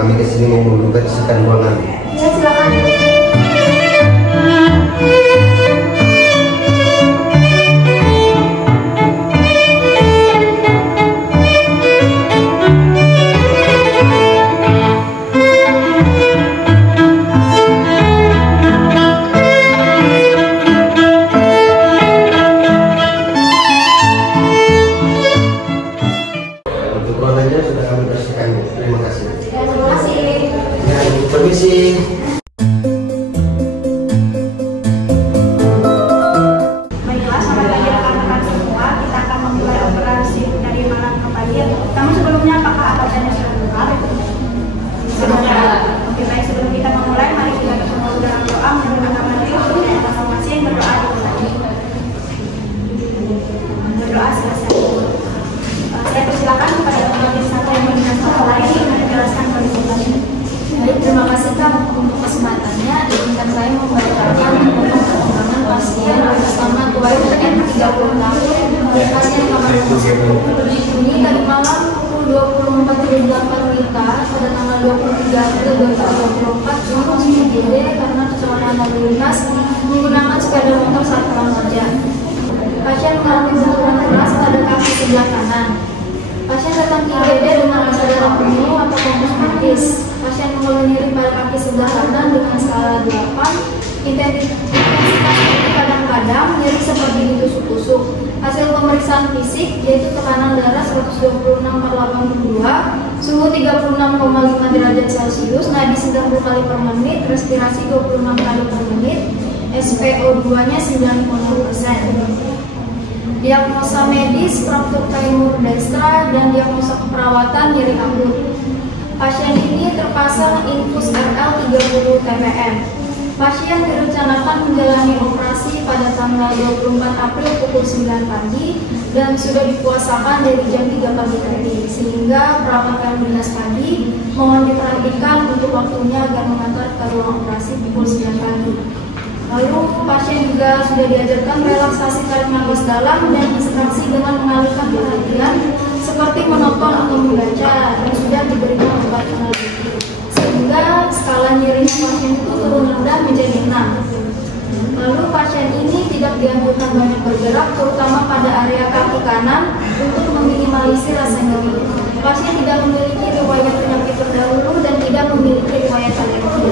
kami kesini mau membersihkan ruangan. Ya, silakan. Permisi. Baiklah, selamat pagi rekan-rekan semua. Kita akan memulai operasi dari malam ke pagi. Kamu sebelumnya apakah apanya sudah lengkap? Sebelumnya. Oke, baik, sebelum kita memulai, mari kita bersama dalam doa menyebutkan diri untuk yang masing-masing berdoa dimulai. Berdoa selesai. Saya persilakan kepada pemimpin satu yang menjelaskan lain menjelaskan kondisi pasien. Baik, terima kasih Kak untuk kesempatannya. Izinkan saya membacakan perkembangan pasien bersama tuai UM 30 tahun, pasien kamar 1. Ini tadi malam pukul 24.08 WITA pada tanggal 23 April 2024 langsung IGD karena kecelakaan lalu lintas menggunakan sepeda motor saat pulang kerja. Pasien mengalami benturan keras pada kaki sebelah kanan. Pasien datang ke IGD dengan rasa darah penuh atau kompos medis. Pasien mengeluh nyeri pada kaki sebelah kanan dengan skala 8. Intensitas nyeri kadang-kadang nyeri seperti ditusuk-tusuk. Hasil pemeriksaan fisik yaitu tekanan darah 126/82, suhu 36,5 derajat Celcius, nadi 90 kali per menit, respirasi 26 kali per menit, SpO2-nya 90%. Diagnosa medis fraktur femur destra dan diagnosa keperawatan nyeri akut. Pasien ini terpasang infus RL 30 TPM. Pasien direncanakan menjalani operasi pada tanggal 24 April pukul 9 pagi dan sudah dipuasakan dari jam 3 pagi tadi, sehingga perawat dinas pagi mohon diperhatikan untuk waktunya agar mengantar ke ruang operasi pukul 9 pagi. Lalu pasien juga sudah diajarkan relaksasi tarik nafas dalam dan ekstraksi dengan mengalihkan perhatian seperti menonton atau membaca, dan sudah diberikan obat analgetik sehingga skala nyerinya pasien itu turun rendah menjadi 6. Lalu pasien ini tidak dianjurkan banyak bergerak, terutama pada area kaki kanan untuk meminimalisir rasa nyeri. Pasien tidak memiliki riwayat penyakit terdahulu dan tidak memiliki riwayat alergi.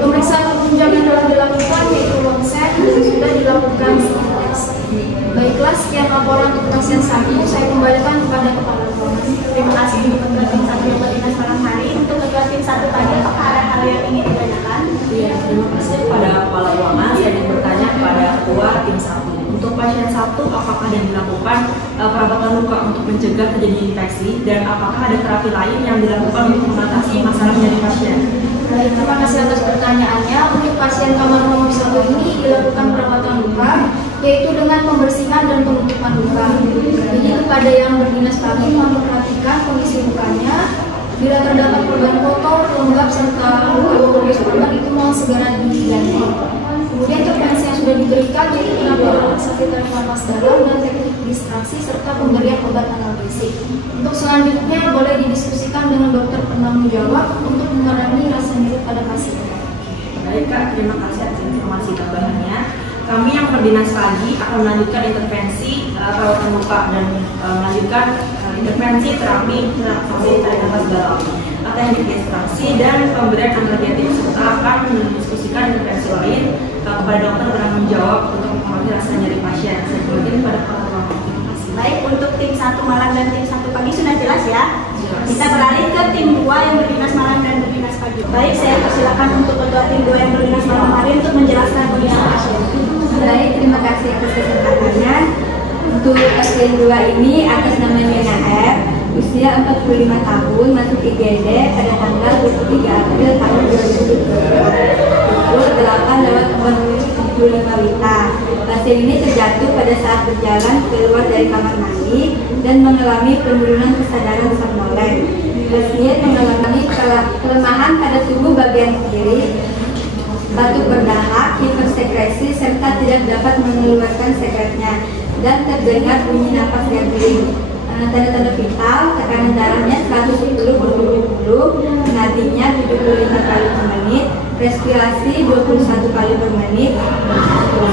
Pemeriksaan penunjang yang telah dilakukan yaitu ronsen dan sudah dilakukan CT. Baiklah, sekian laporan untuk pasien 1. Saya kembalikan kepada kepala ruangan. Terima kasih untuk ketua tim 1 yang berdinas malam hari. Untuk ketua tim 1 tadi, apakah ada hal yang ingin ditanyakan? Iya, terima kasih kepada kepala ruangan. Saya ingin bertanya kepada ketua tim 1. Untuk pasien 1, apakah yang dilakukan perawatan luka untuk mencegah terjadi infeksi, dan apakah ada terapi lain yang dilakukan untuk mengatasi masalah nyeri pasien? Baik, terima kasih atas pertanyaannya. Untuk pasien kamar nomor 1 ini dilakukan perawatan luka, yaitu dengan pembersihan dan penutupan luka. Jadi kepada yang berdinas pagi mohon memperhatikan kondisi lukanya. Bila terdapat korban kotor, lembab, serta luka korban itu mohon segera diganti. Kemudian intervensi yang sudah diberikan yaitu penampilan sakit tarik nafas dalam dan teknik distraksi serta pemberian obat analgesik. Untuk selanjutnya boleh didiskusikan dengan dokter penanggung jawab untuk mengurangi rasa nyeri pada pasien. Baik Kak, terima kasih atas informasi tambahannya. Kami yang berdinas pagi akan melanjutkan intervensi perawatan luka dan melanjutkan intervensi terapi relaksasi tarik nafas dalam, teknik distraksi dan pemberian analgetik, serta akan mendiskusikan intervensi lain kepada dokter penanggung jawab untuk mengurangi rasa nyeri pasien. Saya kembali pada kepala ruangan. Terima kasih. Baik, untuk tim 1 malam dan tim 1 pagi sudah jelas ya? Kita beralih ke tim 2 yang berdinas malam dan berdinas pagi. Baik, saya persilakan untuk ketua tim 2 yang berdinas malam hari untuk menjelaskan kondisi pasien. Baik, terima kasih atas kesempatannya. Untuk pasien 2 ini atas nama Nina R, usia 45 tahun, masuk IGD pada tanggal 23 April tahun 2020. Pukul 8:75 WITA. Pasien ini terjatuh pada saat berjalan keluar dari kamar mandi dan mengalami penurunan kesadaran somnolen. Pasien mengalami kelemahan pada tubuh bagian kiri, batuk berdahak, hipersekresi, serta tidak dapat mengeluarkan sekretnya dan terdengar bunyi napas garing. Tanda-tanda vital, tekanan darahnya 110/70, nadinya 75 kali per menit, respirasi 21 kali per menit,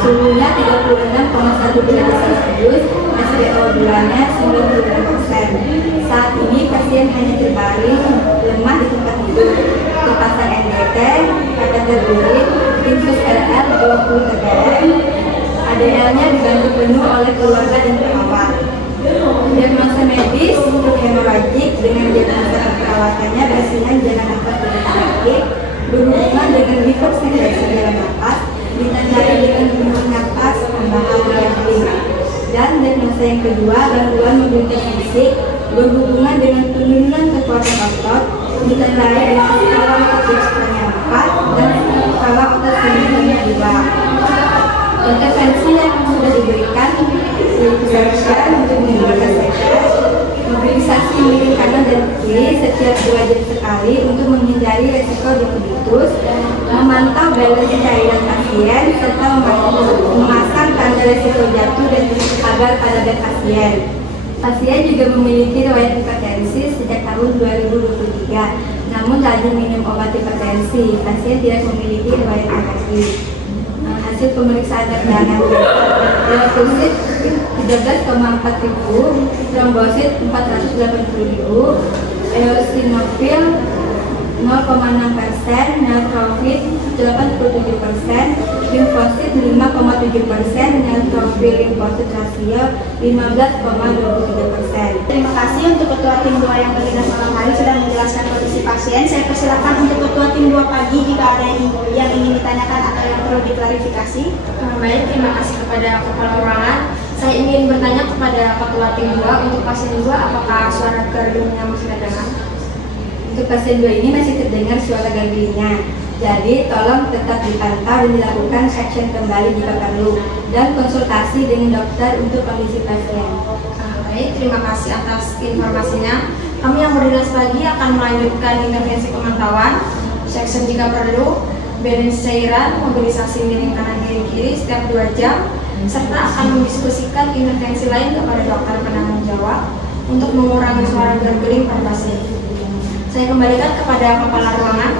suhunya 36,1 derajat Celcius, SpO2-nya 96%. Saat ini pasien hanya terbaring lemah di tempat tidur, terpasang NDT, kateter urin, infus RR 20 TPM, ADL-nya dibantu penuh oleh keluarga dan perawat. Diagnosa medis untuk hemoragik dengan diagnosa perawatannya biasanya jalan nafas sakit, berhubungan dengan hipersensitif jalan nafas, ditandai dengan hembus nafas tambahan yang dan diagnosa yang kedua gangguan mobilitas fisik berhubungan dengan penurunan kekuatan otot, ditandai dengan skala otot ekstranya 4 dan skala otot sendirinya 2. Intervensi yang sudah diberikan diusahakan untuk menggunakan stretcher, mobilisasi miring kanan dan kiri setiap 2 jam sekali untuk menghindari resiko detritus, memantau balance cairan pasien serta memasang tanda resiko jatuh dan agar pada bed pasien. Pasien juga memiliki riwayat hipertensi sejak tahun 2023, namun rajin minum obat hipertensi. Pasien tidak memiliki riwayat alergi. Hasil pemeriksaan darah leukosit 13,4 ribu, trombosit 480.000, eosinofil 0,6%, neutrofil 87%, limfosit 5,7%, neutrofil limfosit rasio 15,23%. Terima kasih untuk Ketua Tim 2 yang bertugas malam hari sudah menjelaskan kondisi pasien. Saya persilakan untuk Ketua Tim 2 pagi jika ada yang ingin ditanyakan atau yang perlu diklarifikasi. Baik, terima kasih kepada Kepala Ruangan. Saya ingin bertanya kepada Ketua Tim 2 untuk pasien 2, apakah suara garglingnya masih terdengar? Untuk pasien 2 ini masih terdengar suara garglingnya. Jadi tolong tetap dipantau dan dilakukan action kembali jika perlu dan konsultasi dengan dokter untuk kondisi pasien. Baik, terima kasih atas informasinya. Kami yang berdinas pagi akan melanjutkan intervensi pemantauan, section jika perlu, balance cairan, mobilisasi miring kanan kiri setiap 2 jam, serta akan mendiskusikan intervensi lain kepada dokter penanggung jawab untuk mengurangi suara gargling pada pasien. Saya kembalikan kepada Kepala Ruangan.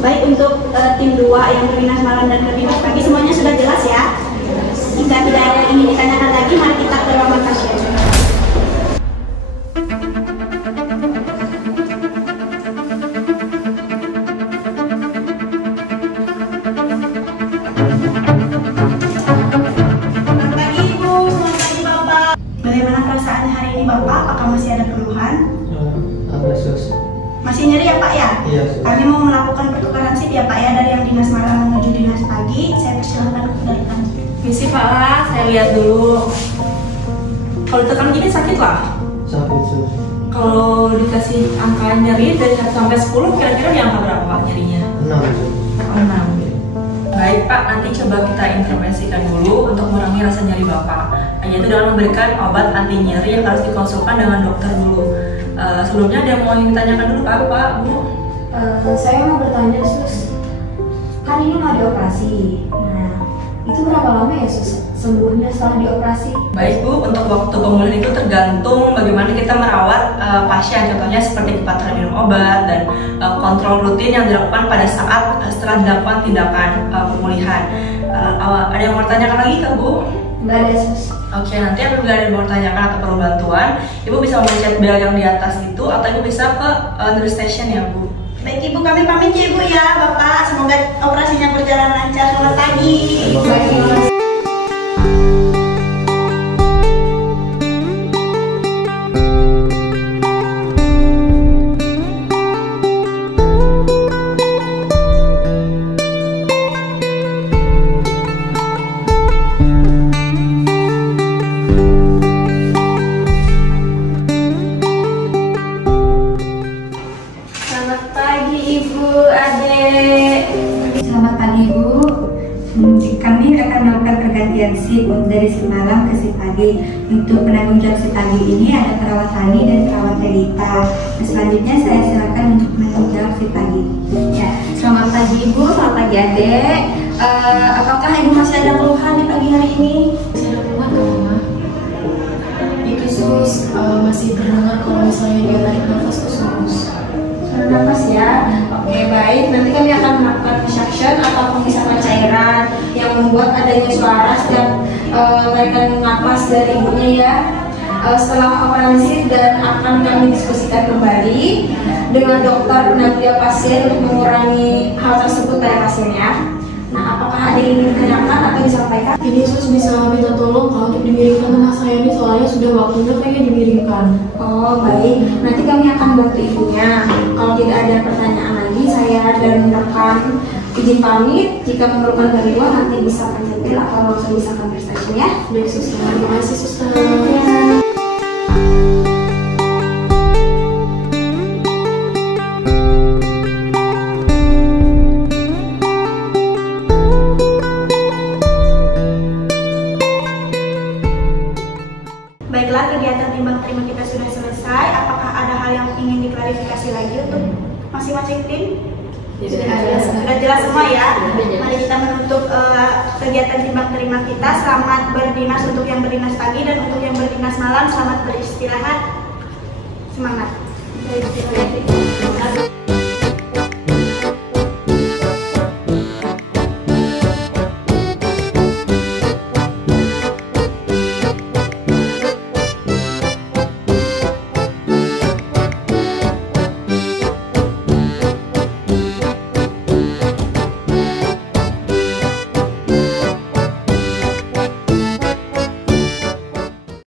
Baik, untuk Tim 2 yang berdinas malam dan berdinas pagi semuanya sudah jelas ya. Jika tidak ada yang ingin ditanyakan lagi, mari kita ke ruangan pasien. Selamat pagi Ibu, selamat pagi Bapak. Bagaimana perasaannya hari ini Bapak? Apakah masih ada keluhan? Ada sus. Masih nyeri ya Pak ya? Iya sus. Kami mau melakukan pertukaran sip ya Pak ya, dari yang dinas malam menuju dinas pagi. Saya persilahkan dari kami. Misi Pak lah, saya lihat dulu. Kalau ditekan gini sakit lah. Sakit sus. Kalau dikasih angka nyeri dari 1 sampai 10, kira-kira di angka berapa Pak nyerinya? 6 sus. 6. Baik Pak, nanti coba kita intervensikan dulu untuk mengurangi rasa nyeri Bapak, yaitu dengan memberikan obat anti nyeri yang harus dikonsulkan dengan dokter dulu. Sebelumnya ada yang mau ditanyakan dulu Pak, Bu? Saya mau bertanya Sus, kan ini mau dioperasi. Nah, itu berapa lama ya Sus sembuhnya setelah dioperasi? Baik Bu, untuk waktu pemulihan itu tergantung bagaimana kita merawat pasien. Contohnya seperti kepatuhan minum obat dan kontrol rutin yang dilakukan pada saat setelah dilakukan tindakan pemulihan. Ada yang mau ditanyakan lagi Kak Bu? Nggak ada Sus. Oke, nanti apabila ada yang mau ditanyakan atau perlu bantuan, Ibu bisa mencet bel yang di atas itu atau Ibu bisa ke nurse station ya Bu. Baik Ibu, kami pamit ya Ibu ya Bapak. Semoga operasinya berjalan lancar. Selamat pagi. Baik. Kami akan melakukan pergantian shift dari shift malam ke shift pagi. Untuk penanggung jawab shift pagi ini ada perawat Hani dan perawat Elita. Selanjutnya saya silakan untuk penanggung jawab shift pagi. Ya, selamat pagi Ibu, selamat pagi Adek. Apakah Ibu masih ada keluhan di pagi hari ini? Masih ada keluhan nggak Mama? Itu Sus, masih masih terdengar kalau misalnya dia tarik nafas sus. Saluran nafas ya. Oke, baik. Nanti kami akan melakukan suction atau pemisahan cairan yang membuat adanya suara setiap tarikan nafas dari ibunya ya. Setelah operasi dan akan kami diskusikan kembali dengan dokter pendamping pasien untuk mengurangi hal tersebut dari pasiennya. Nah, apakah ada yang ingin ditanyakan atau disampaikan? Ini sus bisa minta tolong kalau untuk dimiringkan rumah saya ini soalnya sudah waktunya kayaknya dimiringkan. Oh, baik. Nanti kami akan bantu ibunya. Kalau tidak ada pertanyaan lagi, saya dan rekan izin pamit. Jika memerlukan bantuan, nanti bisa panjat bel atau langsung bisa kami stasiun ya. Baik suster, terima kasih suster. Baiklah, kegiatan timbang terima kita sudah selesai. Apakah ada hal yang ingin diklarifikasi lagi untuk masing-masing tim? Sudah jelas semua ya. Mari kita menutup kegiatan timbang terima kita. Selamat berdinas untuk yang berdinas pagi dan untuk yang berdinas malam selamat beristirahat. Semangat.